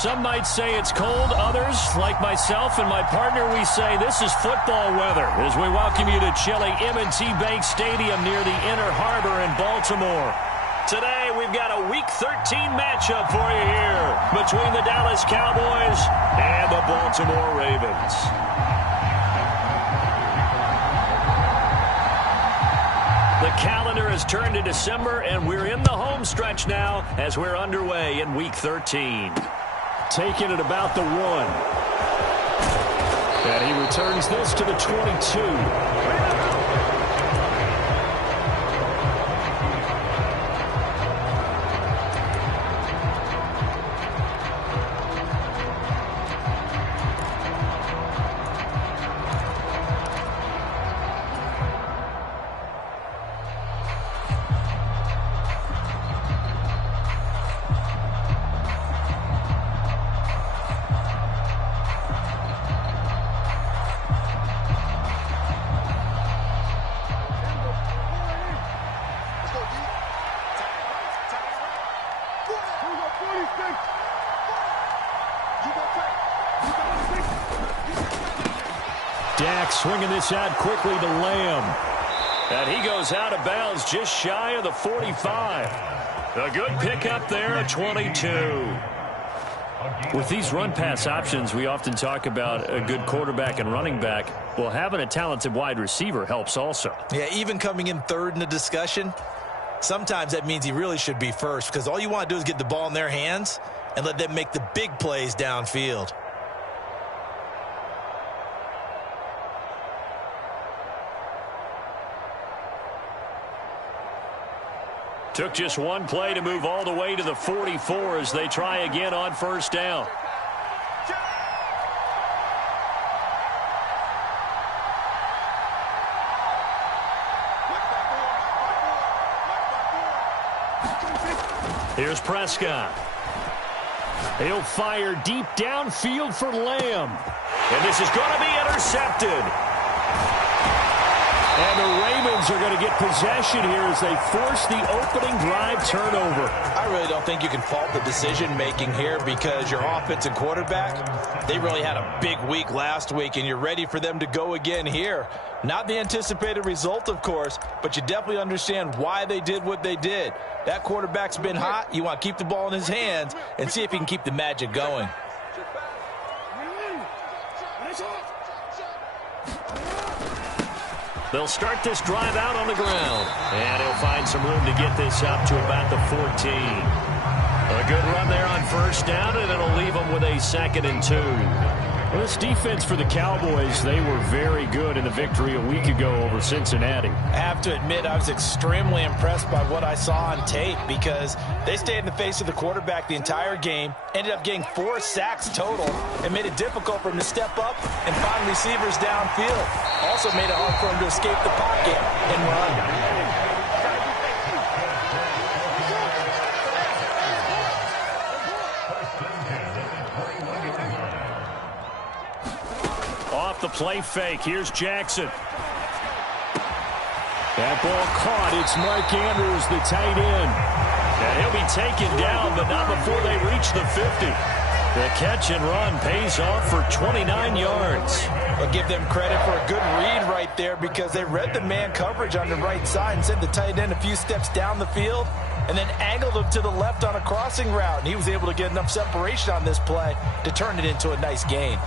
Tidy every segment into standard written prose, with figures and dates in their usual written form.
Some might say it's cold. Others, like myself and my partner, we say this is football weather as we welcome you to chilly M&T Bank Stadium near the Inner Harbor in Baltimore. Today, we've got a Week 13 matchup for you here between the Dallas Cowboys and the Baltimore Ravens. The calendar has turned to December, and we're in the home stretch now as we're underway in Week 13. Taking it about the 1. And he returns this to the 22. Dak swinging this out quickly to Lamb. And he goes out of bounds just shy of the 45. A good pickup there at 22. With these run-pass options, we often talk about a good quarterback and running back. Well, having a talented wide receiver helps also. Yeah, even coming in third in the discussion, sometimes that means he really should be first because all you want to do is get the ball in their hands and let them make the big plays downfield. Took just one play to move all the way to the 44 as they try again on first down. Here's Prescott. He'll fire deep downfield for Lamb. And this is going to be intercepted. And the Ravens are going to get possession here as they force the opening drive turnover. I really don't think you can fault the decision-making here because your offense and quarterback, they really had a big week last week, and you're ready for them to go again here. Not the anticipated result, of course, but you definitely understand why they did what they did. That quarterback's been hot. You want to keep the ball in his hands and see if he can keep the magic going. They'll start this drive out on the ground. And he'll find some room to get this up to about the 14. A good run there on first down, and it'll leave them with a 2nd and 2. Well, this defense for the Cowboys, they were very good in the victory a week ago over Cincinnati. I have to admit, I was extremely impressed by what I saw on tape because they stayed in the face of the quarterback the entire game, ended up getting 4 sacks total, and made it difficult for him to step up and find receivers downfield. Also made it hard for him to escape the pocket and run. The play fake. Here's Jackson. That ball caught. It's Mark Andrews, the tight end. And he'll be taken down, but not before they reach the 50. The catch and run pays off for 29 yards. I'll give them credit for a good read right there because they read the man coverage on the right side and sent the tight end a few steps down the field and then angled him to the left on a crossing route. And he was able to get enough separation on this play to turn it into a nice gain.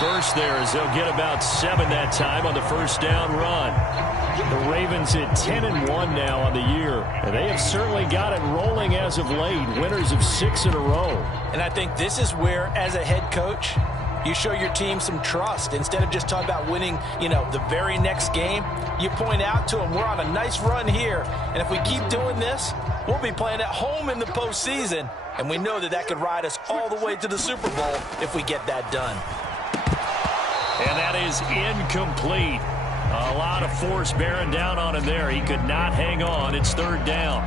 Burst there as they'll get about 7 that time on the first down run. The Ravens at 10-1 now on the year, and they have certainly got it rolling as of late, winners of 6 in a row. And I think this is where, as a head coach, you show your team some trust. Instead of just talking about winning, the very next game, you point out to them, we're on a nice run here, and if we keep doing this, we'll be playing at home in the postseason, and we know that could ride us all the way to the Super Bowl if we get that done. And that is incomplete. A lot of force bearing down on him there. He could not hang on. It's third down.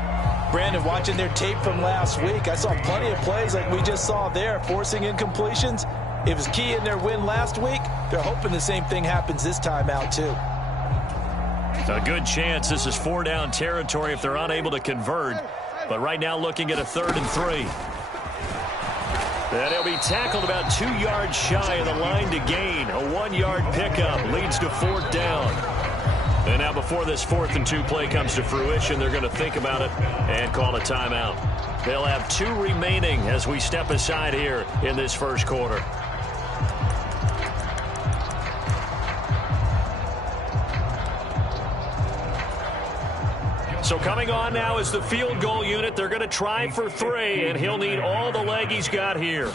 Brandon, watching their tape from last week, I saw plenty of plays like we just saw there, forcing incompletions. It was key in their win last week. They're hoping the same thing happens this time out, too. A good chance this is 4-down territory if they're unable to convert. But right now looking at a 3rd and 3. And he'll be tackled about 2 yards shy of the line to gain. A 1-yard pickup leads to 4th down. And now before this 4th and 2 play comes to fruition, they're going to think about it and call a timeout. They'll have 2 remaining as we step aside here in this first quarter. So coming on now is the field goal unit. They're going to try for 3, and he'll need all the leg he's got here.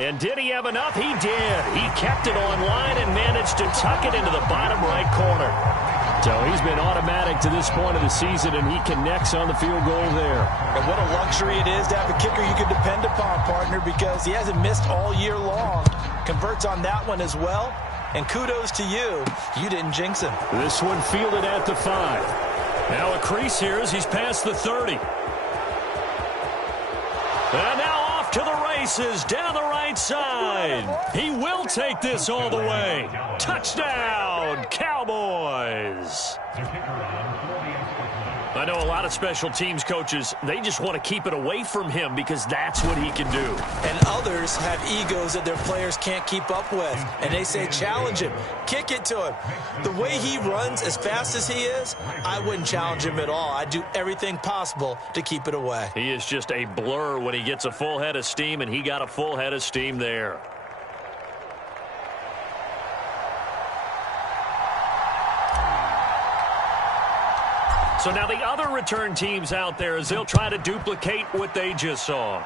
And did he have enough? He did. He kept it on line and managed to tuck it into the bottom right corner. So he's been automatic to this point of the season, and he connects on the field goal there. And what a luxury it is to have a kicker you can depend upon, partner, because he hasn't missed all year long. Converts on that one as well. And kudos to you. You didn't jinx him. This one fielded at the 5. Now a crease here as he's past the 30. And now off to the races down the right side. He will take this all the way. Touchdown, Cowboys. I know a lot of special teams coaches, they just want to keep it away from him because that's what he can do. And others have egos that their players can't keep up with. And they say, challenge him. Kick it to him. The way he runs as fast as he is, I wouldn't challenge him at all. I'd do everything possible to keep it away. He is just a blur when he gets a full head of steam, and he got a full head of steam there. So now the other return teams out there as they'll try to duplicate what they just saw.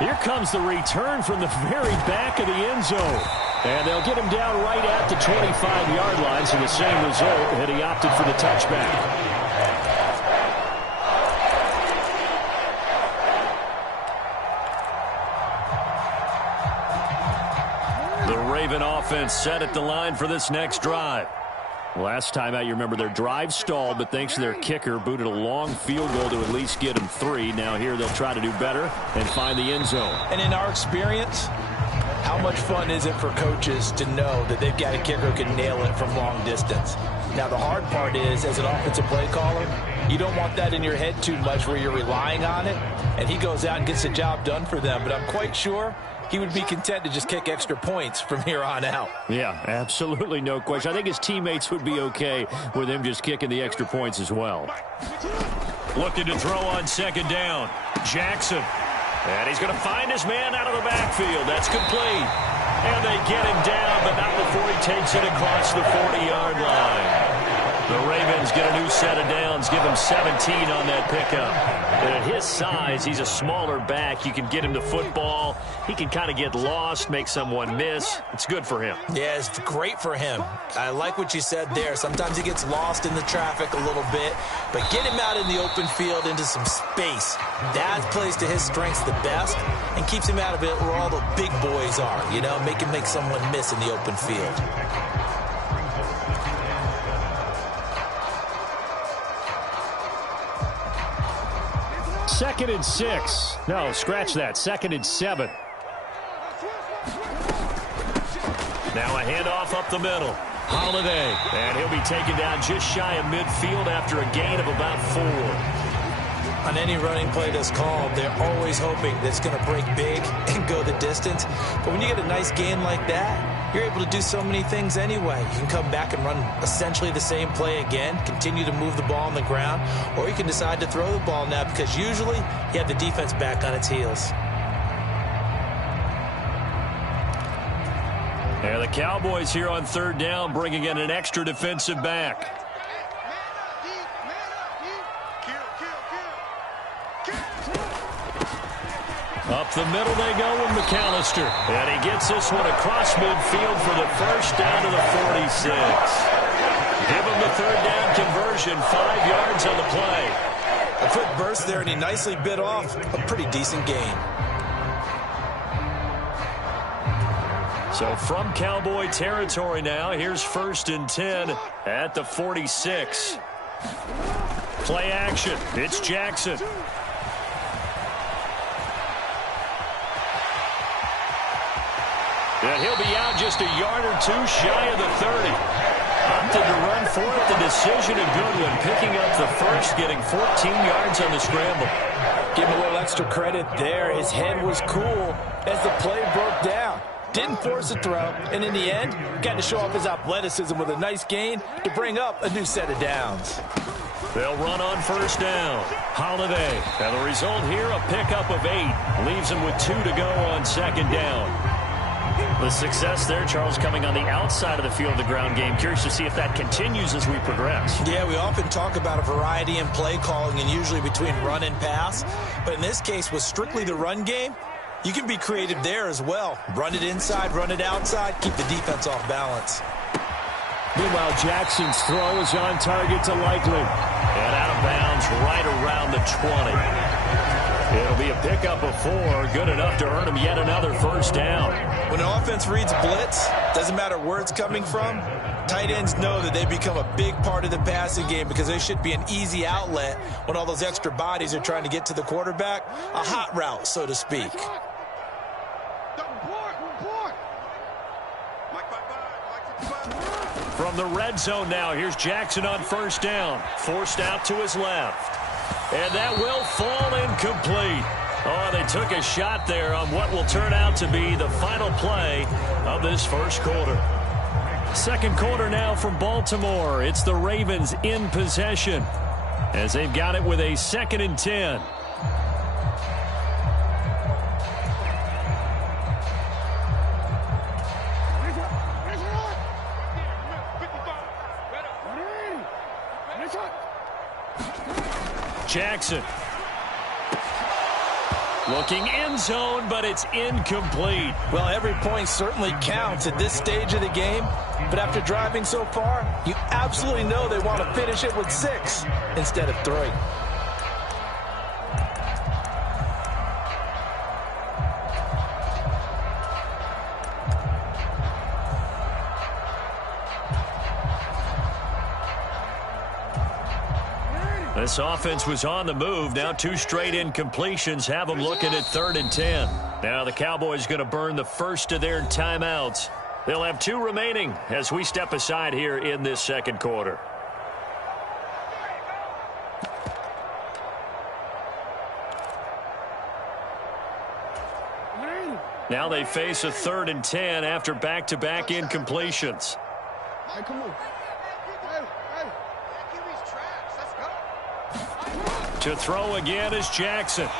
Here comes the return from the very back of the end zone. And they'll get him down right at the 25-yard line, so the same result, and he opted for the touchback. The Raven offense set at the line for this next drive. Last time out, you remember their drive stalled, but thanks to their kicker, booted a long field goal to at least get them 3. Now here they'll try to do better and find the end zone. And in our experience, how much fun is it for coaches to know that they've got a kicker who can nail it from long distance? Now the hard part is, as an offensive play caller, you don't want that in your head too much where you're relying on it, and he goes out and gets the job done for them. But I'm quite sure he would be content to just kick extra points from here on out. Yeah, absolutely no question. I think his teammates would be okay with him just kicking the extra points as well. Looking to throw on 2nd down. Jackson. And he's going to find his man out of the backfield. That's complete. And they get him down, but not before he takes it across the 40-yard line. The Ravens get a new set of downs, give him 17 on that pickup. And at his size, he's a smaller back. You can get him to football. He can kind of get lost, make someone miss. It's good for him. Yeah, it's great for him. I like what you said there. Sometimes he gets lost in the traffic a little bit, but get him out in the open field into some space. That plays to his strengths the best and keeps him out of it where all the big boys are, you know, make him make someone miss in the open field. Second and 6. No, scratch that. 2nd and 7. Now a handoff up the middle. Holiday. And he'll be taken down just shy of midfield after a gain of about 4. On any running play that's called, they're always hoping that it's going to break big and go the distance. But when you get a nice gain like that, you're able to do so many things anyway. You can come back and run essentially the same play again, continue to move the ball on the ground, or you can decide to throw the ball now because usually you have the defense back on its heels. And the Cowboys here on 3rd down, bringing in an extra defensive back. Up the middle they go with McAllister. And he gets this one across midfield for the first down to the 46. Give him the 3rd down conversion, 5 yards on the play. A quick burst there, and he nicely bit off a pretty decent gain. So from Cowboy territory now, here's 1st and 10 at the 46. Play action. It's Jackson. And he'll be out just a yard or two shy of the 30. Opted to run for it. The decision a good one. Picking up the first, getting 14 yards on the scramble. Give him a little extra credit there. His head was cool as the play broke down. Didn't force a throw, and in the end, got to show off his athleticism with a nice gain to bring up a new set of downs. They'll run on 1st down. Holiday. And the result here, a pickup of 8. Leaves him with 2 to go on 2nd down. The success there, Charles, coming on the outside of the field of the ground game. Curious to see if that continues as we progress. Yeah, we often talk about a variety in play calling and usually between run and pass. But in this case, with strictly the run game, you can be creative there as well. Run it inside, run it outside, keep the defense off balance. Meanwhile, Jackson's throw is on target to Likely. And out of bounds right around the 20. It'll be a pickup of 4, good enough to earn him yet another 1st down. When an offense reads blitz, doesn't matter where it's coming from, tight ends know that they become a big part of the passing game because they should be an easy outlet when all those extra bodies are trying to get to the quarterback. A hot route, so to speak. From the red zone now, here's Jackson on 1st down. Forced out to his left. And that will fall incomplete. Oh, they took a shot there on what will turn out to be the final play of this 1st quarter. 2nd quarter now from Baltimore. It's the Ravens in possession as they've got it with a 2nd and 10. Jackson. Looking end zone, but it's incomplete. Well, every point certainly counts at this stage of the game. But after driving so far, you absolutely know they want to finish it with 6 instead of 3. This offense was on the move. Now 2 straight incompletions have them looking at 3rd and 10. Now the Cowboys going to burn the first of their timeouts. They'll have 2 remaining as we step aside here in this 2nd quarter. Now they face a 3rd and 10 after back-to-back incompletions. Hey, come on. To throw again is Jackson. And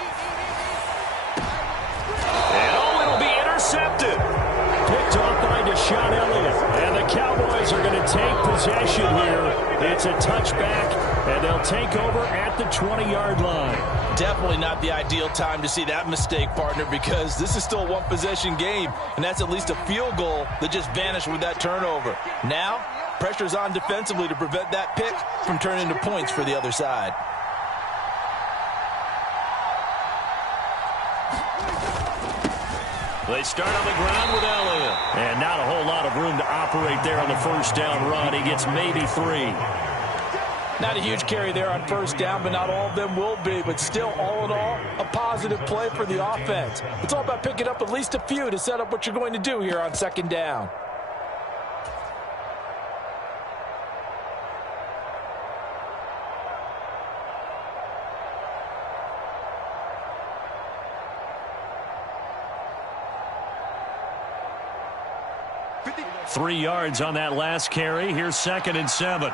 oh, it'll be intercepted. Picked off by Deshaun Elliott. And the Cowboys are going to take possession here. It's a touchback, and they'll take over at the 20-yard line. Definitely not the ideal time to see that mistake, partner, because this is still a one-possession game, and that's at least a field goal that just vanished with that turnover. Now, pressure's on defensively to prevent that pick from turning into points for the other side. They start on the ground with Elliott. And not a whole lot of room to operate there on the 1st down run. He gets maybe 3. Not a huge carry there on 1st down, but not all of them will be. But still, all in all, a positive play for the offense. It's all about picking up at least a few to set up what you're going to do here on 2nd down. Three yards on that last carry. Here's 2nd and 7.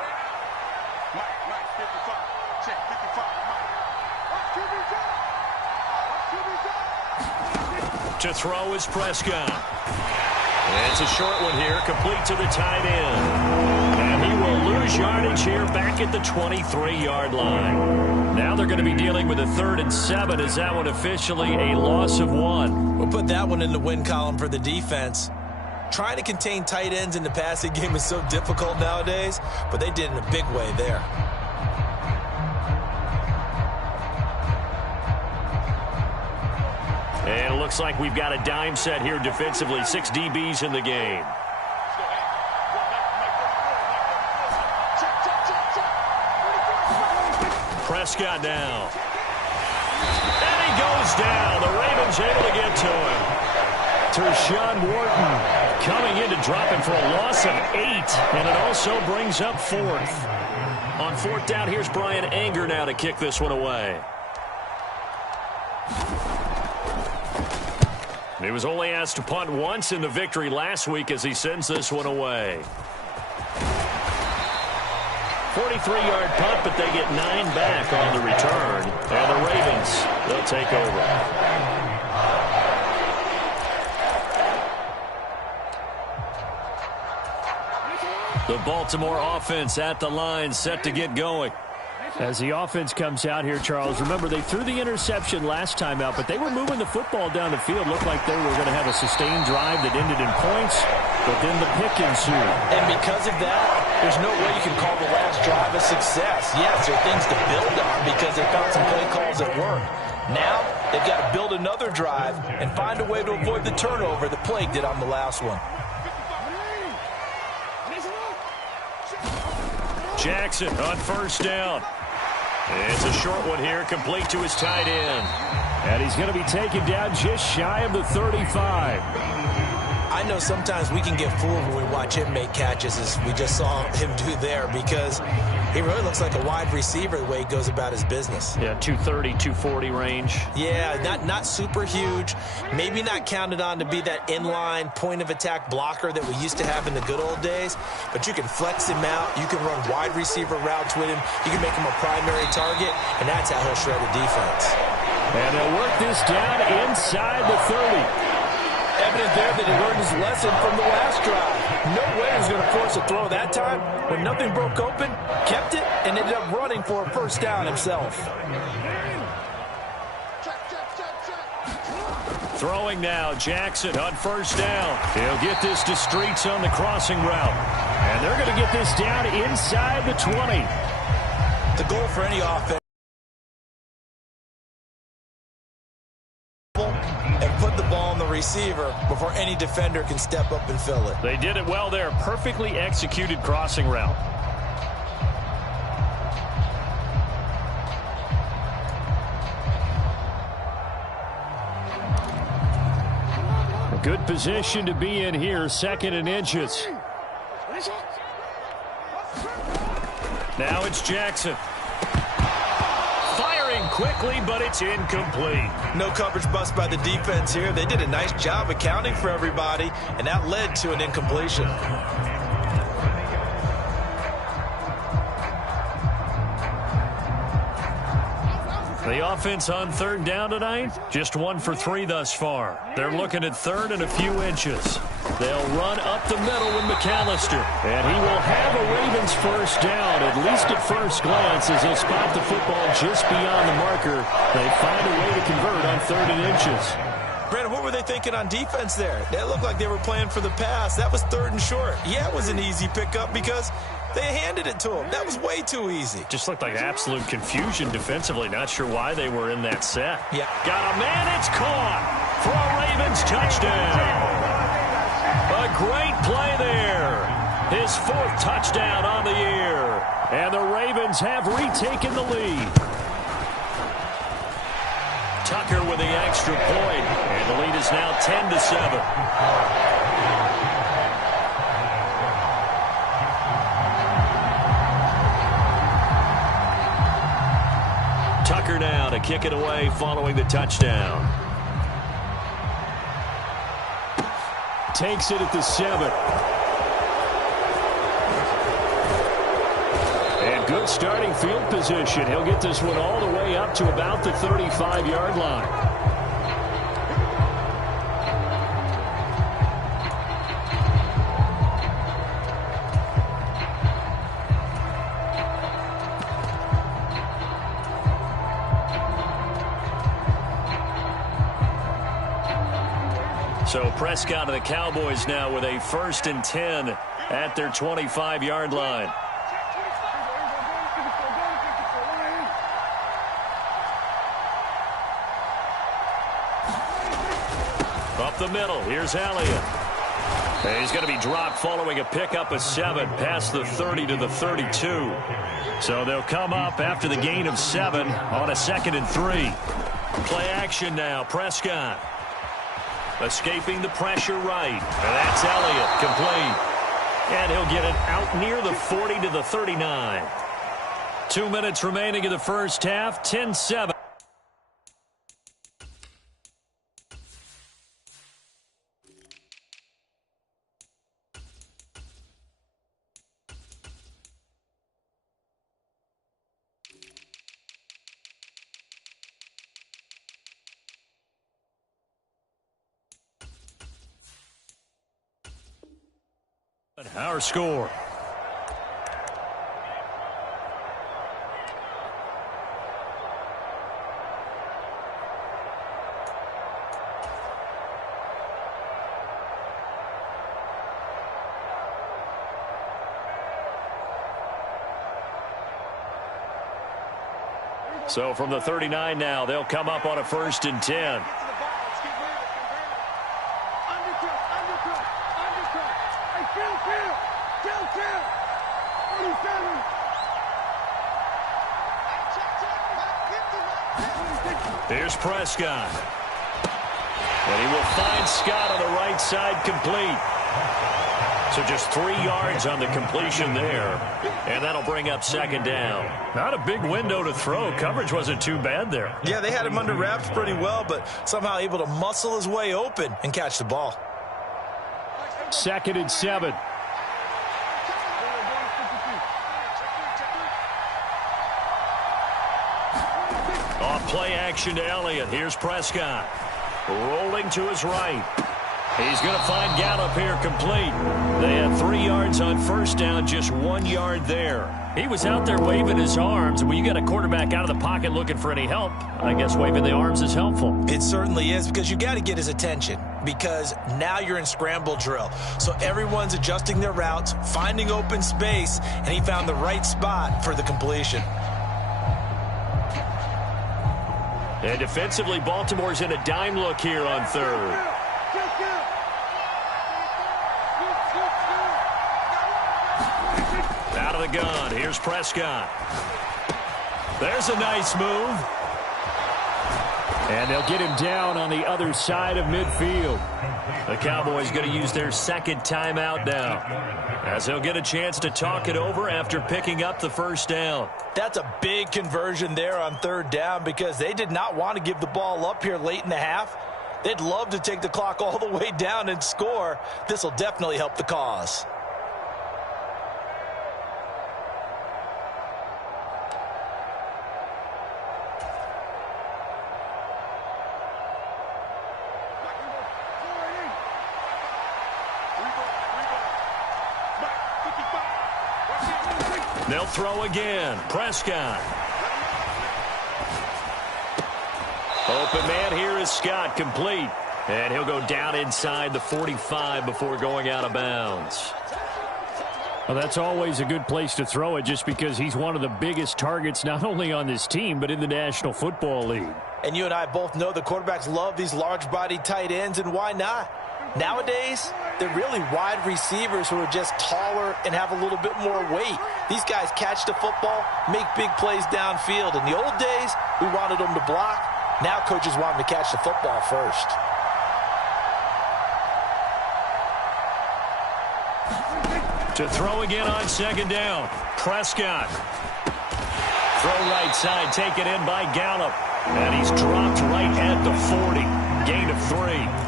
To throw is Prescott. And it's a short one here, complete to the tight end. And he will lose yardage here back at the 23-yard line. Now they're going to be dealing with a 3rd and 7. Is that one officially a loss of 1? We'll put that one in the win column for the defense. Trying to contain tight ends in the passing game is so difficult nowadays, but they did in a big way there. And it looks like we've got a dime set here defensively. 6 DBs in the game. Prescott now. And he goes down. The Ravens able to get to him. Tershawn Wharton coming in to drop him for a loss of 8. And it also brings up 4th. On 4th down, here's Brian Anger now to kick this one away. He was only asked to punt once in the victory last week as he sends this one away. 43-yard punt, but they get 9 back on the return. And the Ravens, they'll take over. The Baltimore offense at the line, set to get going. As the offense comes out here, Charles, remember they threw the interception last time out, but they were moving the football down the field. Looked like they were going to have a sustained drive that ended in points, but then the pick ensued. And because of that, there's no way you can call the last drive a success. Yes, there are things to build on because they found some play calls that work. Now, they've got to build another drive and find a way to avoid the turnover that plagued it on the last one. Jackson on 1st down. It's a short one here, complete to his tight end. And he's going to be taken down just shy of the 35. I know sometimes we can get fooled when we watch him make catches, as we just saw him do there, because he really looks like a wide receiver the way he goes about his business. Yeah, 230, 240 range. Yeah, not super huge. Maybe not counted on to be that inline point-of-attack blocker that we used to have in the good old days, but you can flex him out. You can run wide receiver routes with him. You can make him a primary target, and that's how he'll shred a defense. And they'll work this down inside the 30. Evident there that he learned his lesson from the last drive. No way he was going to force a throw that time. When nothing broke open, kept it, and ended up running for a 1st down himself. Throwing now, Jackson on 1st down. He'll get this to Streets on the crossing route. And they're going to get this down inside the 20. The goal for any offense. And put the ball on the receiver before any defender can step up and fill it. They did it well there. Perfectly executed crossing route. A good position to be in here. 2nd and inches. Now it's Jackson. Quickly, but it's incomplete. No coverage bust by the defense here. They did a nice job accounting for everybody, and that led to an incompletion. The offense on 3rd down tonight, just 1 for 3 thus far. They're looking at 3rd and a few inches. They'll run up the middle with McAllister, and he will have a Ravens 1st down, at least at first glance, as they'll spot the football just beyond the marker. They find a way to convert on 3rd and inches. Brandon, what were they thinking on defense there? That looked like they were playing for the pass. That was 3rd and short. Yeah, it was an easy pickup because they handed it to him. That was way too easy. Just looked like absolute confusion defensively. Not sure why they were in that set. Yeah. Got a man. It's caught for a Ravens touchdown. A great play there. His 4th touchdown on the year. And the Ravens have retaken the lead. Tucker with the extra point. And the lead is now 10-7. Tucker now to kick it away following the touchdown. Takes it at the 7. And good starting field position. He'll get this one all the way up to about the 35-yard line. So Prescott of the Cowboys now with a 1st and 10 at their 25-yard line. up the middle. Here's Elliott. And he's going to be dropped following a pickup of 7 past the 30 to the 32. So they'll come up after the gain of 7 on a 2nd and 3. Play action now. Prescott escaping the pressure right. And that's Elliott, complete. And he'll get it out near the 40 to the 39. 2 minutes remaining in the first half, 10-7. Our score. So from the 39 now, they'll come up on a 1st and 10. Here's Prescott. And he will find Scott on the right side, complete. So just 3 yards on the completion there. And that'll bring up 2nd down. Not a big window to throw. Coverage wasn't too bad there. Yeah, they had him under wraps pretty well, but somehow able to muscle his way open and catch the ball. 2nd and 7. Off play action to Elliott. Here's Prescott. Rolling to his right. He's going to find Gallup here, complete. They had 3 yards on 1st down, just 1 yard there. He was out there waving his arms. When you got a quarterback out of the pocket looking for any help, I guess waving the arms is helpful. It certainly is, because you got to get his attention, because now you're in scramble drill. So everyone's adjusting their routes, finding open space, and he found the right spot for the completion. And defensively, Baltimore's in a dime look here on 3rd. Out of the gun. Here's Prescott. There's a nice move. And they'll get him down on the other side of midfield. The Cowboys going to use their 2nd timeout now, as they'll get a chance to talk it over after picking up the 1st down. That's a big conversion there on 3rd down, because they did not want to give the ball up here late in the half. They'd love to take the clock all the way down and score. This will definitely help the cause. They'll throw again. Prescott. Open man here is Scott, complete. And he'll go down inside the 45 before going out of bounds. Well, that's always a good place to throw it, just because he's one of the biggest targets not only on this team but in the National Football League. And you and I both know the quarterbacks love these large-bodied tight ends, and why not? Nowadays, they're really wide receivers who are just taller and have a little bit more weight. These guys catch the football, make big plays downfield. In the old days, we wanted them to block. Now coaches want them to catch the football first. To throw again on 2nd down. Prescott. Throw right side, taken in by Gallup. And he's dropped right at the 40. Gain of 3.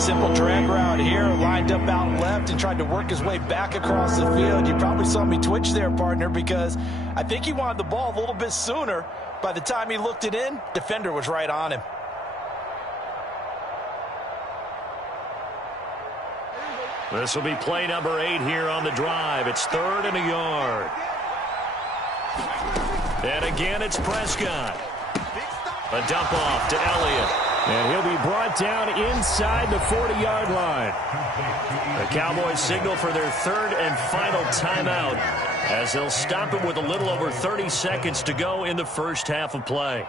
Simple drag route here, lined up out left and tried to work his way back across the field. You probably saw me twitch there, partner, because I think he wanted the ball a little bit sooner. By the time he looked it in, defender was right on him. This will be play number 8 here on the drive. It's 3rd and a yard. And again, it's Prescott. A dump off to Elliott. And he'll be brought down inside the 40-yard line. The Cowboys signal for their 3rd and final timeout, as they'll stop it with a little over 30 seconds to go in the first half of play.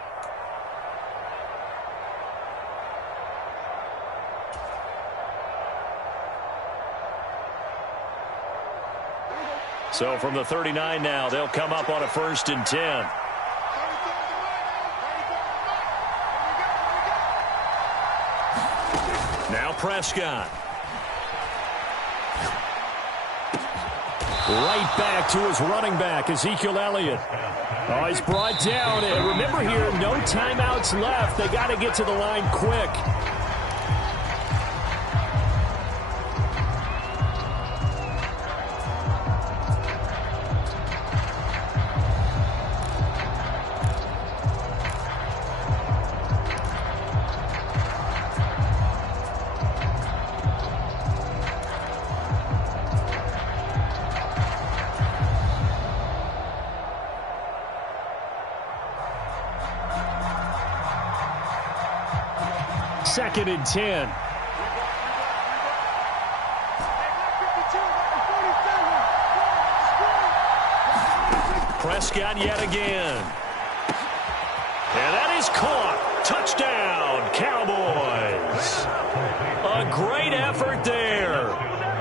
So from the 39 now, they'll come up on a 1st and 10. Now Prescott. Right back to his running back, Ezekiel Elliott. Oh, he's brought down. And remember here, no timeouts left. They got to get to the line quick. Second and 10. Prescott yet again. And that is caught. Touchdown, Cowboys. A great effort there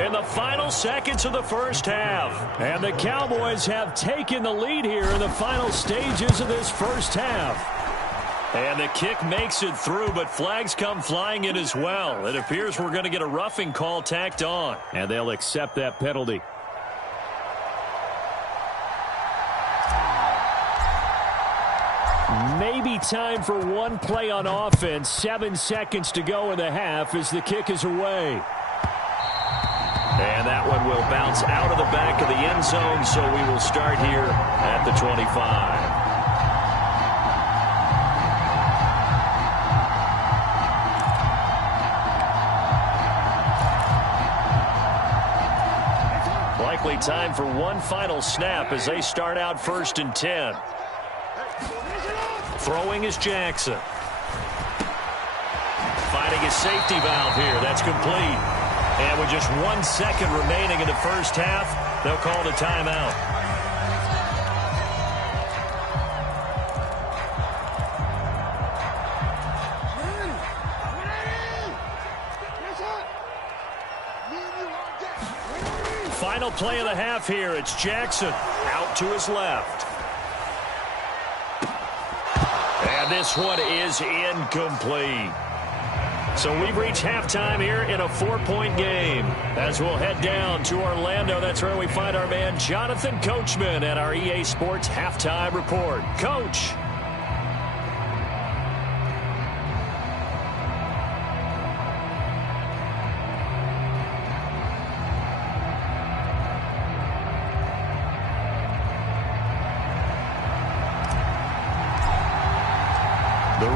in the final seconds of the first half. And the Cowboys have taken the lead here in the final stages of this first half. And the kick makes it through, but flags come flying in as well. It appears we're going to get a roughing call tacked on, and they'll accept that penalty. Maybe time for one play on offense. 7 seconds to go in the half as the kick is away. And that one will bounce out of the back of the end zone, so we will start here at the 25. Likely time for one final snap as they start out 1st and 10. Throwing is Jackson. Finding his safety valve here. That's complete. And with just 1 second remaining in the first half, they'll call it a timeout. Final play of the half here. It's Jackson out to his left. And this one is incomplete. So we've reached halftime here in a 4-point game. As we'll head down to Orlando, that's where we find our man Jonathan Coachman at our EA Sports Halftime Report. Coach.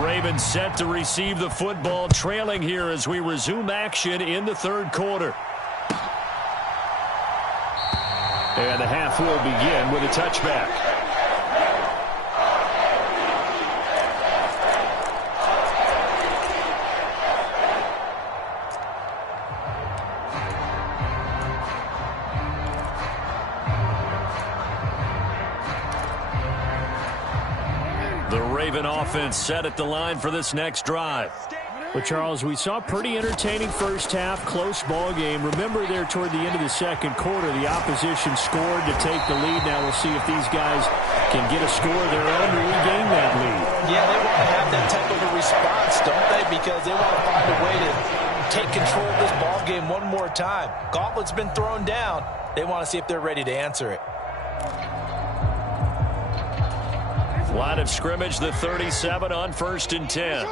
Ravens set to receive the football, trailing here as we resume action in the third quarter. And the half will begin with a touchback. The Raven offense set at the line for this next drive. But, Charles, we saw a pretty entertaining first half, close ball game. Remember there toward the end of the second quarter, the opposition scored to take the lead. Now we'll see if these guys can get a score of their own to regain that lead. Yeah, they want to have that type of a response, don't they? Because they want to find a way to take control of this ball game one more time. Gauntlet's been thrown down. They want to see if they're ready to answer it. Line of scrimmage, the 37 on 1st and 10.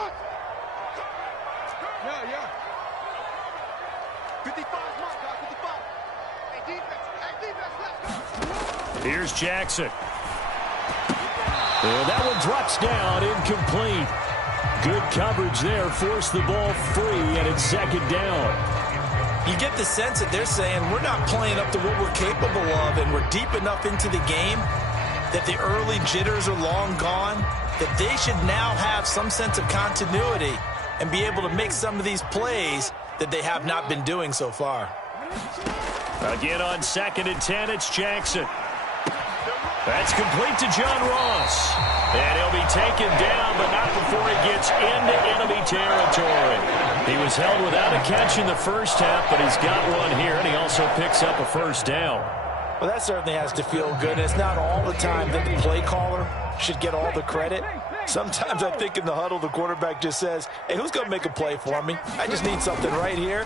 Here's Jackson. And that one drops down, incomplete. Good coverage there, forced the ball free, and it's second down. You get the sense that they're saying we're not playing up to what we're capable of, and we're deep enough into the game that the early jitters are long gone, that they should now have some sense of continuity and be able to make some of these plays that they have not been doing so far. Again on 2nd and 10, it's Jackson. That's complete to John Ross. And he'll be taken down, but not before he gets into enemy territory. He was held without a catch in the first half, but he's got one here, and he also picks up a first down. Well, that certainly has to feel good, and it's not all the time that the play caller should get all the credit. Sometimes I think in the huddle, the quarterback just says, hey, who's going to make a play for me? I just need something right here.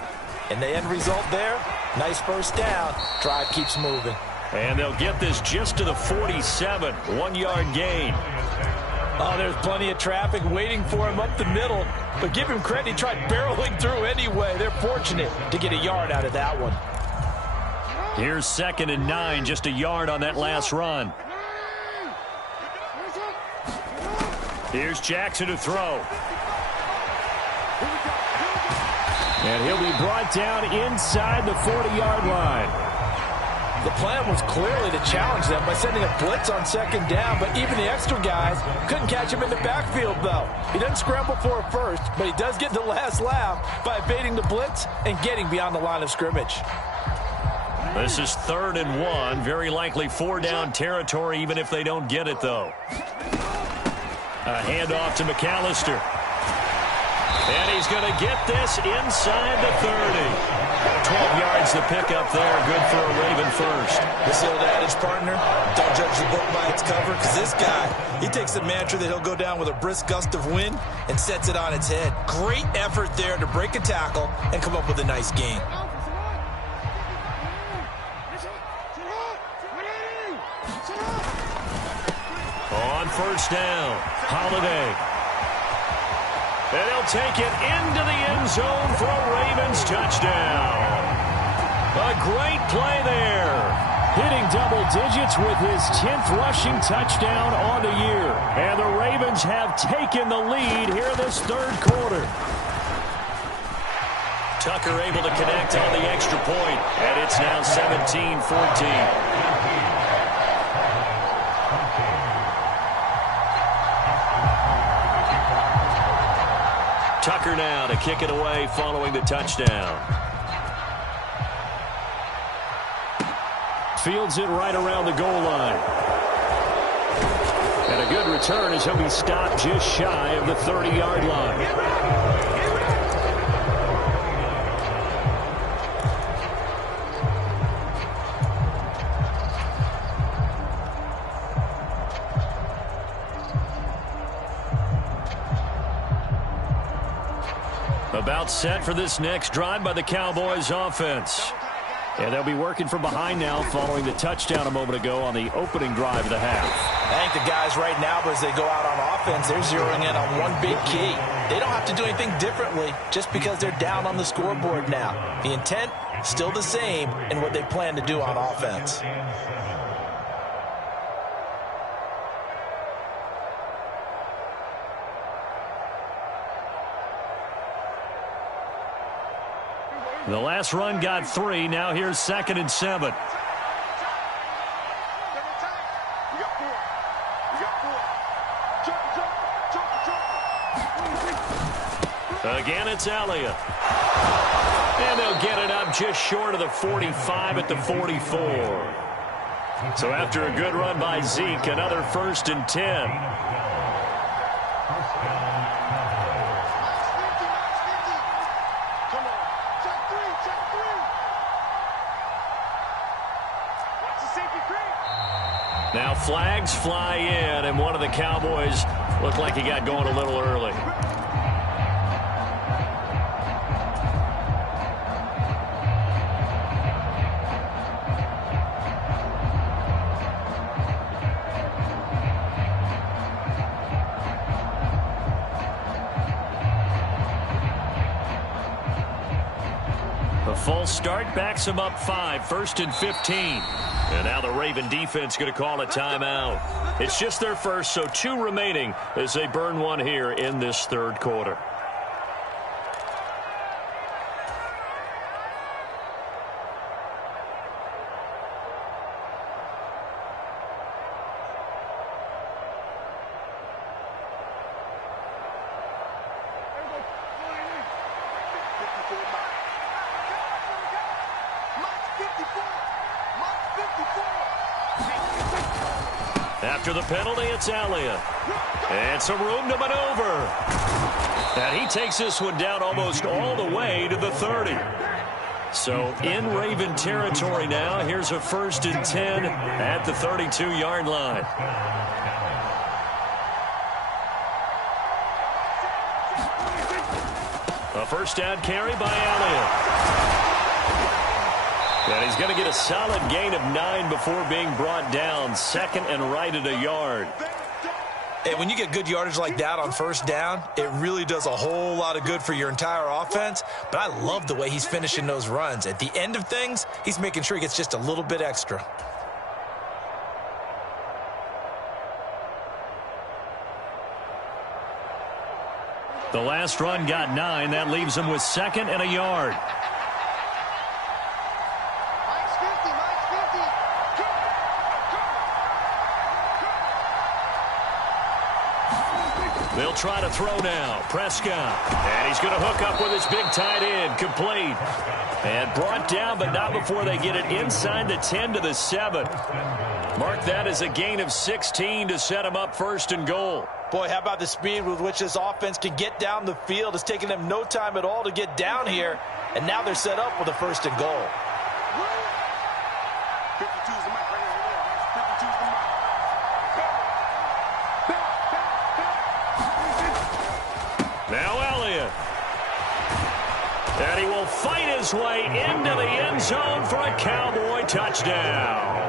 And the end result there, nice first down. Drive keeps moving. And they'll get this just to the 47, 1-yard gain. Oh, there's plenty of traffic waiting for him up the middle. But give him credit, he tried barreling through anyway. They're fortunate to get a yard out of that one. Here's 2nd and 9, just a yard on that last run. Here's Jackson to throw. And he'll be brought down inside the 40-yard line. The plan was clearly to challenge them by sending a blitz on 2nd down, but even the extra guys couldn't catch him in the backfield, though. He doesn't scramble for it first, but he does get the last laugh by evading the blitz and getting beyond the line of scrimmage. This is 3rd and 1. Very likely 4-down territory, even if they don't get it, though. A handoff to McAllister. And he's going to get this inside the 30. 12 yards to pick up there. Good for a Raven first. This old adage, partner, don't judge the book by its cover, because this guy, he takes the mantra that he'll go down with a brisk gust of wind and sets it on its head. Great effort there to break a tackle and come up with a nice gain. On 1st down, Holiday. And he'll take it into the end zone for a Ravens touchdown. A great play there. Hitting double digits with his 10th rushing touchdown on the year. And the Ravens have taken the lead here in this 3rd quarter. Tucker able to connect on the extra point, and it's now 17-14. Tucker now to kick it away following the touchdown. Fields it right around the goal line. And a good return as he'll be stopped just shy of the 30-yard line. About set for this next drive by the Cowboys offense. And they'll be working from behind now following the touchdown a moment ago on the opening drive of the half. I think the guys right now, as they go out on offense, they're zeroing in on one big key. They don't have to do anything differently just because they're down on the scoreboard now. The intent, still the same in what they plan to do on offense. The last run got 3. Now here's 2nd and 7. Again, it's Elliott. And they'll get it up just short of the 45 at the 44. So after a good run by Zeke, another 1st and 10. Now flags fly in, and one of the Cowboys looked like he got going a little early. A false start backs him up 5, 1st and 15. And now the Raven defense going to call a timeout. It's just their first, so 2 remaining as they burn one here in this 3rd quarter. After the penalty, it's Elliott. And some room to maneuver. And he takes this one down almost all the way to the 30. So in Raven territory now. Here's a 1st and 10 at the 32-yard line. A first down carry by Elliott. And he's going to get a solid gain of 9 before being brought down. 2nd and right at a yard. And when you get good yardage like that on first down, it really does a whole lot of good for your entire offense. But I love the way he's finishing those runs. At the end of things, he's making sure he gets just a little bit extra. The last run got 9. That leaves him with 2nd and a yard. They'll try to throw now. Prescott. And he's going to hook up with his big tight end. Complete. And brought down, but not before they get it inside the 10 to the 7. Mark that as a gain of 16 to set him up 1st and goal. Boy, how about the speed with which this offense can get down the field? It's taken them no time at all to get down here. And now they're set up with a 1st and goal. Now Elliott. And he will fight his way into the end zone for a Cowboy touchdown.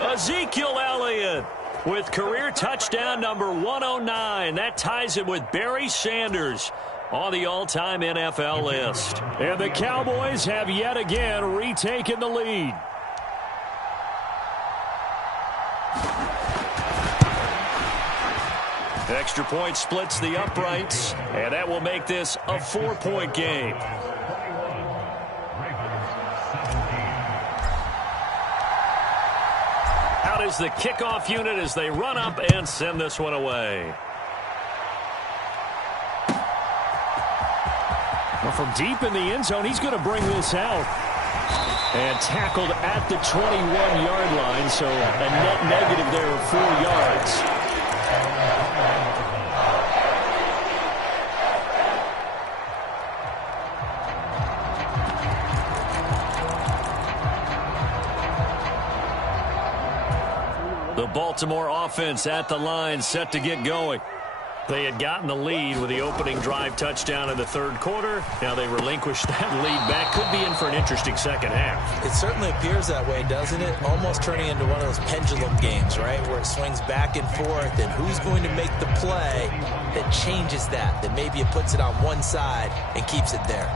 Ezekiel Elliott with career touchdown number 109. That ties him with Barry Sanders on the all-time NFL list. And the Cowboys have yet again retaken the lead. Extra point splits the uprights, and that will make this a 4-point game. Out is the kickoff unit as they run up and send this one away. Well, from deep in the end zone, he's going to bring this out. And tackled at the 21-yard line, so a net negative there of 4 yards. The Baltimore offense at the line, set to get going. They had gotten the lead with the opening drive touchdown in the 3rd quarter. Now they relinquished that lead back. Could be in for an interesting second half. It certainly appears that way, doesn't it? Almost turning into one of those pendulum games, right? Where it swings back and forth, and who's going to make the play that changes that maybe it puts it on one side and keeps it there.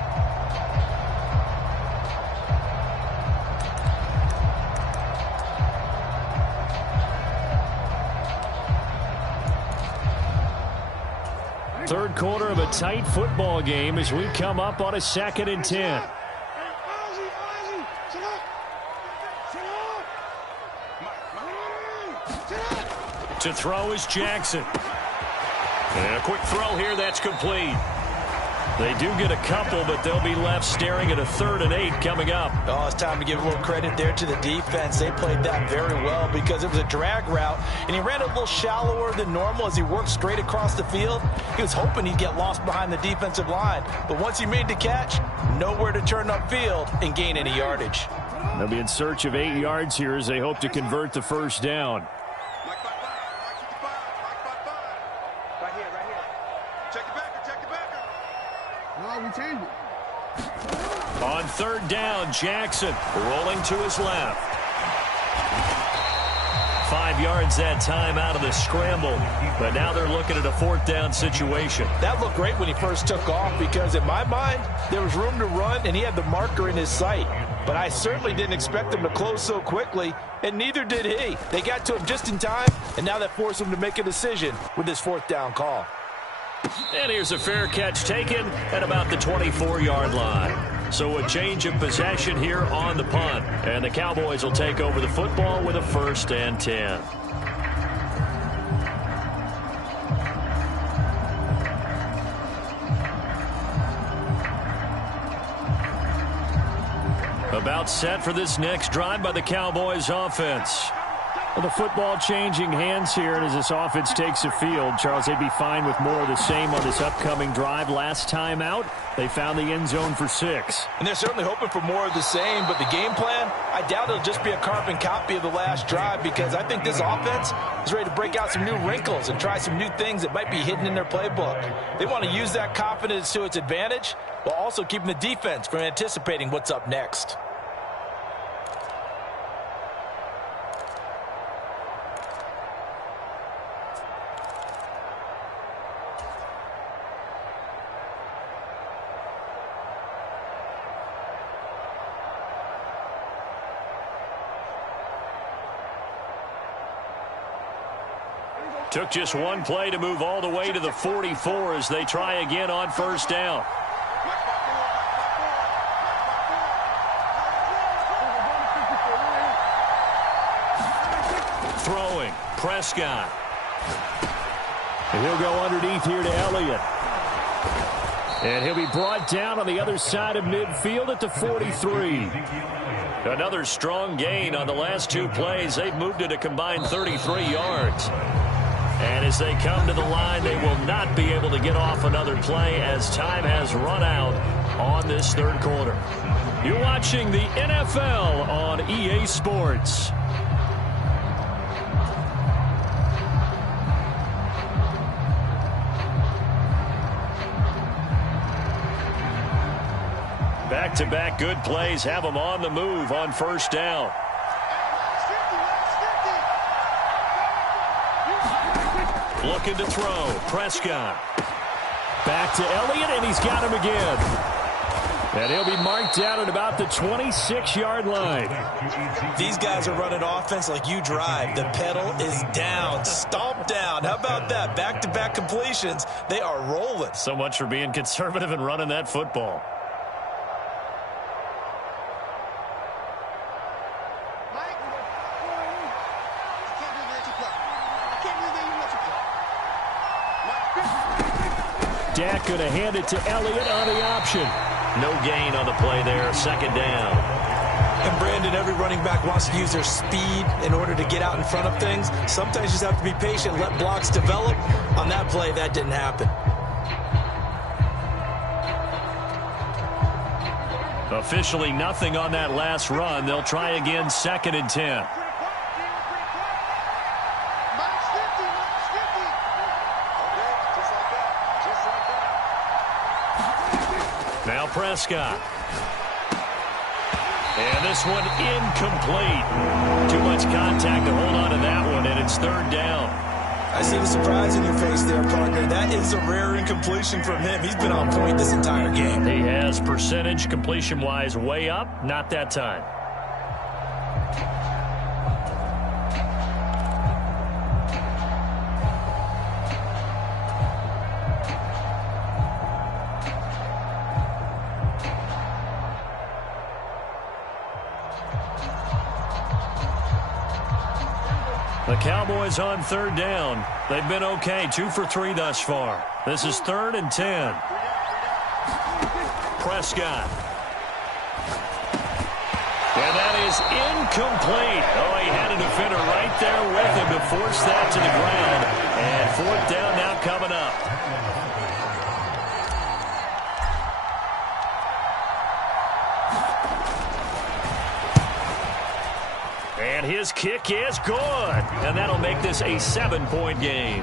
Third quarter of a tight football game as we come up on a 2nd and 10. To throw is Jackson. And a quick throw here, that's complete. They do get a couple, but they'll be left staring at a 3rd and 8 coming up. Oh, it's time to give a little credit there to the defense. They played that very well because it was a drag route, and he ran a little shallower than normal as he worked straight across the field. He was hoping he'd get lost behind the defensive line, but once he made the catch, nowhere to turn upfield and gain any yardage. They'll be in search of 8 yards here as they hope to convert the 1st down. On 3rd down, Jackson rolling to his left. 5 yards that time out of the scramble, but now they're looking at a 4th down situation. That looked great when he first took off because in my mind, there was room to run and he had the marker in his sight. But I certainly didn't expect him to close so quickly, and neither did he. They got to him just in time, and now that forced him to make a decision with his 4th down call. And here's a fair catch taken at about the 24-yard line. So a change of possession here on the punt. And the Cowboys will take over the football with a 1st and 10. About set for this next drive by the Cowboys offense. Well, the football changing hands here, and as this offense takes the field, Charles, they'd be fine with more of the same on this upcoming drive. Last time out, they found the end zone for 6. And they're certainly hoping for more of the same, but the game plan, I doubt it'll just be a carbon copy of the last drive, because I think this offense is ready to break out some new wrinkles and try some new things that might be hidden in their playbook. They want to use that confidence to its advantage while also keeping the defense from anticipating what's up next. Took just one play to move all the way to the 44 as they try again on first down. Throwing, Prescott. And he'll go underneath here to Elliott. And he'll be brought down on the other side of midfield at the 43. Another strong gain on the last 2 plays. They've moved it a combined 33 yards. And as they come to the line, they will not be able to get off another play as time has run out on this third quarter. You're watching the NFL on EA Sports. Back-to-back good plays have them on the move on first down. Looking to throw. Prescott. Back to Elliott, and he's got him again. And he'll be marked down at about the 26-yard line. These guys are running offense like you drive. The pedal is down. Stomp down. How about that? Back-to-back completions. They are rolling. So much for being conservative and running that football. Dak going to hand it to Elliott on the option. No gain on the play there. Second down. And Brandon, every running back wants to use their speed in order to get out in front of things. Sometimes you just have to be patient, let blocks develop. On that play, that didn't happen. Officially nothing on that last run. They'll try again, 2nd and 10. Now Prescott. And this one incomplete. Too much contact to hold on to that one, and it's 3rd down. I see the surprise in your face there, partner. That is a rare incompletion from him. He's been on point this entire game. He has percentage completion-wise way up. Not that time. The Cowboys on 3rd down. They've been okay, 2 for 3 thus far. This is 3rd and 10. Prescott. And that is incomplete. Oh, he had a defender right there with him to force that to the ground. And 4th down now coming up. And his kick is good. And that'll make this a 7-point game.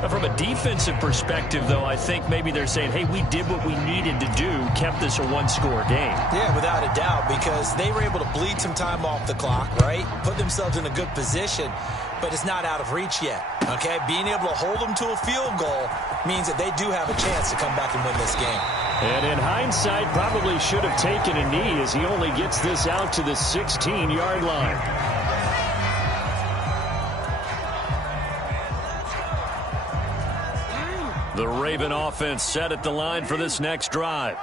Now, from a defensive perspective, though, I think maybe they're saying, hey, we did what we needed to do, kept this a 1-score game. Yeah, without a doubt, because they were able to bleed some time off the clock, right? Put themselves in a good position, but it's not out of reach yet, okay? Being able to hold them to a field goal means that they do have a chance to come back and win this game. And in hindsight, probably should have taken a knee as he only gets this out to the 16-yard line. The Raven offense set at the line for this next drive.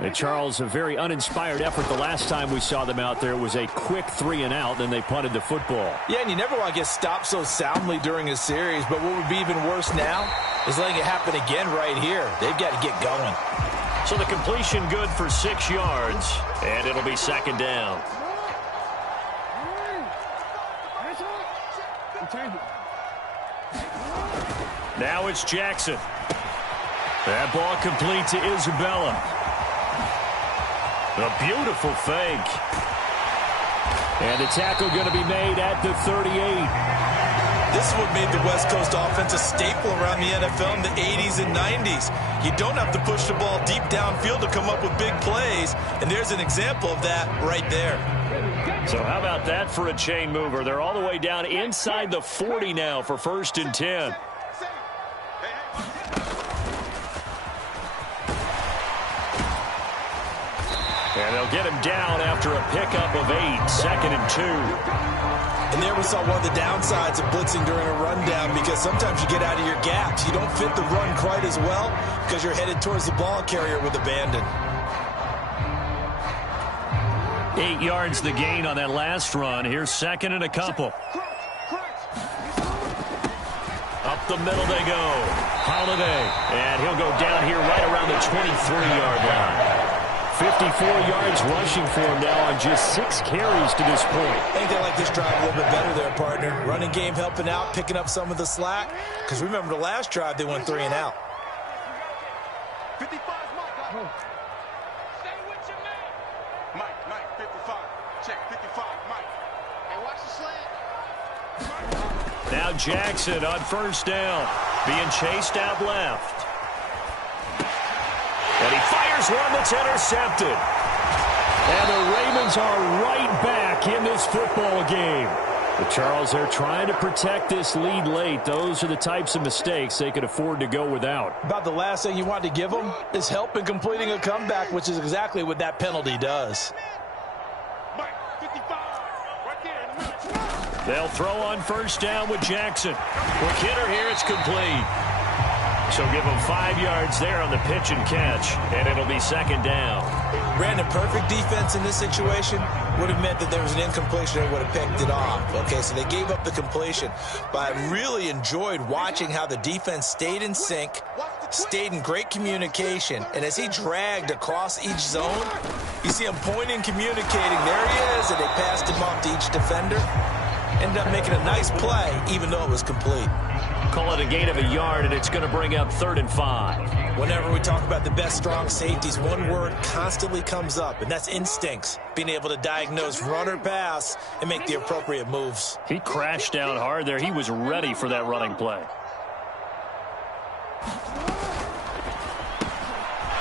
And Charles, a very uninspired effort the last time we saw them out there. It was a quick 3-and-out, then they punted the football. Yeah, and you never want to get stopped so soundly during a series, but what would be even worse now is letting it happen again right here. They've got to get going. So the completion good for 6 yards, and it'll be 2nd down. Now it's Jackson. That ball complete to Isabella. A beautiful fake. And the tackle going to be made at the 38. This is what made the West Coast offense a staple around the NFL in the 80s and 90s. You don't have to push the ball deep downfield to come up with big plays, and there's an example of that right there. So how about that for a chain mover? They're all the way down inside the 40 now for 1st and 10. And they'll get him down after a pickup of 8, 2nd and 2. And there we saw one of the downsides of blitzing during a rundown, because sometimes you get out of your gaps. You don't fit the run quite as well because you're headed towards the ball carrier with abandon. 8 yards the gain on that last run. Here's 2nd and a couple. Up the middle they go. Holiday. And he'll go down here right around the 23-yard line. 54 yards rushing for him now on just 6 carries to this point. I think they like this drive a little bit better there, partner. Running game helping out, picking up some of the slack. Because remember the last drive, they went 3 and out. 55 Mike. Stay with your man. Mike, 55. Check, 55, Mike. Hey, watch the slant. Now Jackson on 1st down. Being chased out left. And he fires one that's intercepted. And the Ravens are right back in this football game. The Charles, they're trying to protect this lead late. Those are the types of mistakes they could afford to go without. About the last thing you want to give them is help in completing a comeback, which is exactly what that penalty does. Mike, 55. Right there in the middle. They'll throw on 1st down with Jackson. Quick hitter here, it's complete. So give them 5 yards there on the pitch and catch, and it'll be 2nd down. Brandon, perfect defense in this situation would have meant that there was an incompletion and would have picked it off. Okay, so they gave up the completion. But I really enjoyed watching how the defense stayed in sync, stayed in great communication, and as he dragged across each zone, you see him pointing, communicating. There he is, and they passed him off to each defender. Ended up making a nice play, even though it was complete. Call it a gain of a yard, and it's going to bring up 3rd and 5. Whenever we talk about the best strong safeties, one word constantly comes up, and that's instincts. Being able to diagnose run or pass and make the appropriate moves. He crashed down hard there. He was ready for that running play.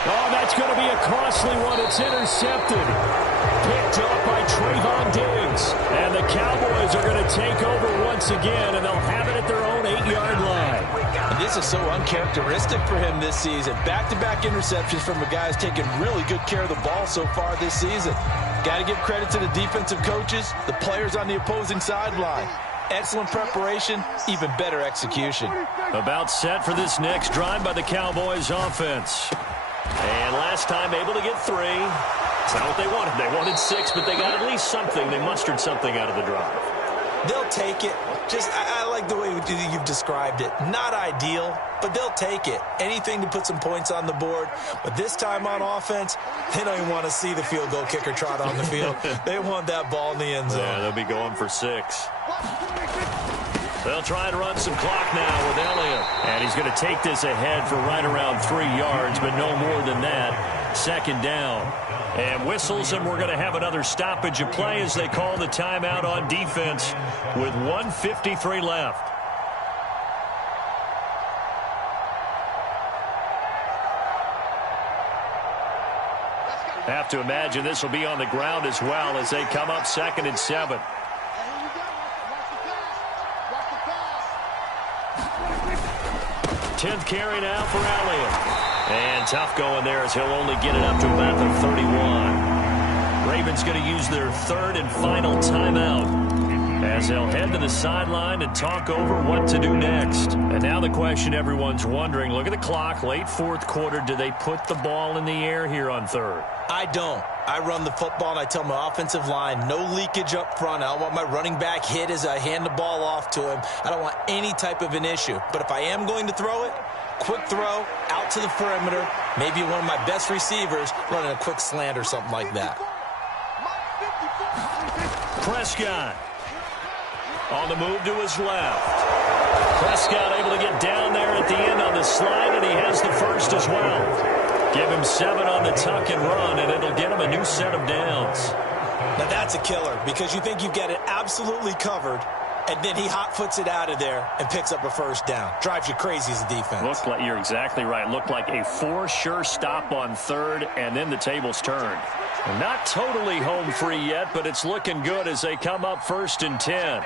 Oh, that's going to be a costly one. It's intercepted. Picked up by Trayvon Diggs. And the Cowboys are going to take over once again, and they'll have it at their own 8-yard line. And this is so uncharacteristic for him this season. Back-to-back interceptions from a guy who's taken really good care of the ball so far this season. Got to give credit to the defensive coaches, the players on the opposing sideline. Excellent preparation, even better execution. About set for this next drive by the Cowboys offense. And last time able to get 3. It's not what they wanted. They wanted 6, but they got at least something. They mustered something out of the drive. They'll take it. I like the way you've described it. Not ideal, but they'll take it. Anything to put some points on the board. But this time on offense, they don't even want to see the field goal kicker trot on the field. They want that ball in the end zone. Yeah, they'll be going for 6. They'll try and run some clock now with Elliott. And he's going to take this ahead for right around 3 yards, but no more than that. 2nd down. And whistles, and we're going to have another stoppage of play as they call the timeout on defense with 1:53 left. Have to imagine this will be on the ground as well as they come up 2nd and 7. 10th carry now for Elliott. And tough going there as he'll only get it up to about the 31. Ravens going to use their 3rd and final timeout as they'll head to the sideline and talk over what to do next. And now the question everyone's wondering, look at the clock, late 4th quarter, do they put the ball in the air here on 3rd? I don't. I run the football, and I tell my offensive line, no leakage up front. I don't want my running back hit as I hand the ball off to him. I don't want any type of an issue. But if I am going to throw it, quick throw, out to the perimeter, maybe one of my best receivers running a quick slant or something like that. Prescott. on the move to his left. Prescott able to get down there at the end on the slide, and he has the first as well. Give him 7 on the tuck and run, and it'll get him a new set of downs. Now that's a killer because you think you've got it absolutely covered, and then he hot-foots it out of there and picks up a first down. Drives you crazy as a defense. Looked like, you're exactly right. Looked like a for sure stop on third, and then the tables turned. Not totally home free yet, but it's looking good as they come up 1st and 10.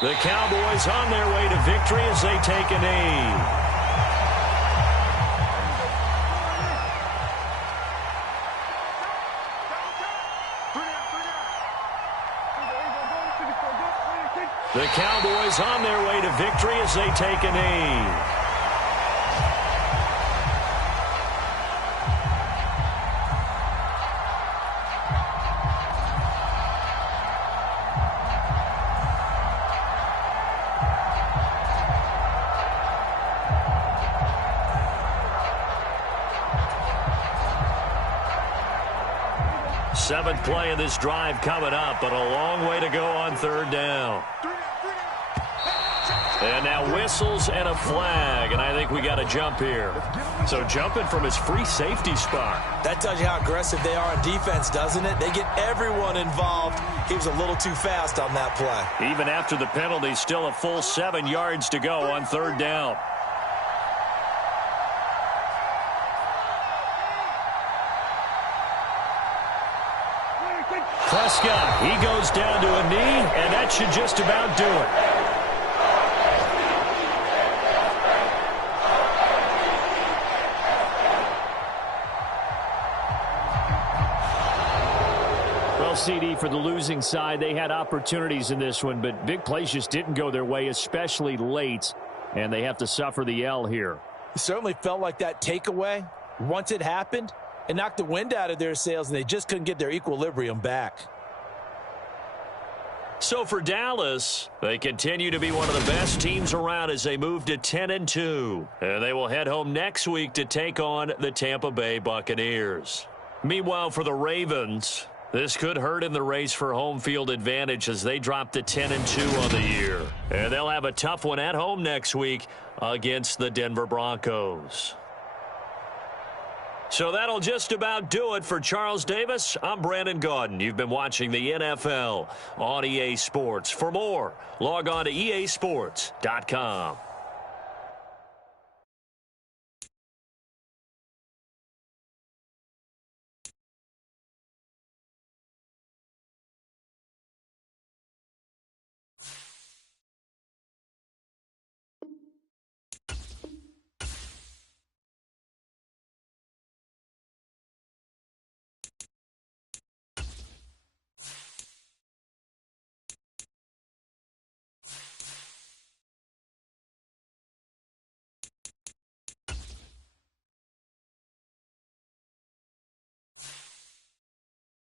The Cowboys on their way to victory as they take a knee. The Cowboys on their way to victory as they take a knee. Seventh play of this drive coming up, but a long way to go on 3rd down. And now whistles and a flag, and I think we got a jump here. So jumping from his free safety spot. That tells you how aggressive they are on defense, doesn't it? They get everyone involved. He was a little too fast on that play. Even after the penalty, still a full 7 yards to go on 3rd down. Prescott, he goes down to a knee, and that should just about do it. Well, CD, for the losing side, they had opportunities in this one, but big plays just didn't go their way, especially late, and they have to suffer the L here. It certainly felt like that takeaway, once it happened, it knocked the wind out of their sails, and they just couldn't get their equilibrium back. So for Dallas, they continue to be one of the best teams around as they move to 10-2. And they will head home next week to take on the Tampa Bay Buccaneers. Meanwhile, for the Ravens, this could hurt in the race for home field advantage as they drop to 10-2 on the year. And they'll have a tough one at home next week against the Denver Broncos. So that'll just about do it for Charles Davis. I'm Brandon Gaudin. You've been watching the NFL on EA Sports. For more, log on to easports.com.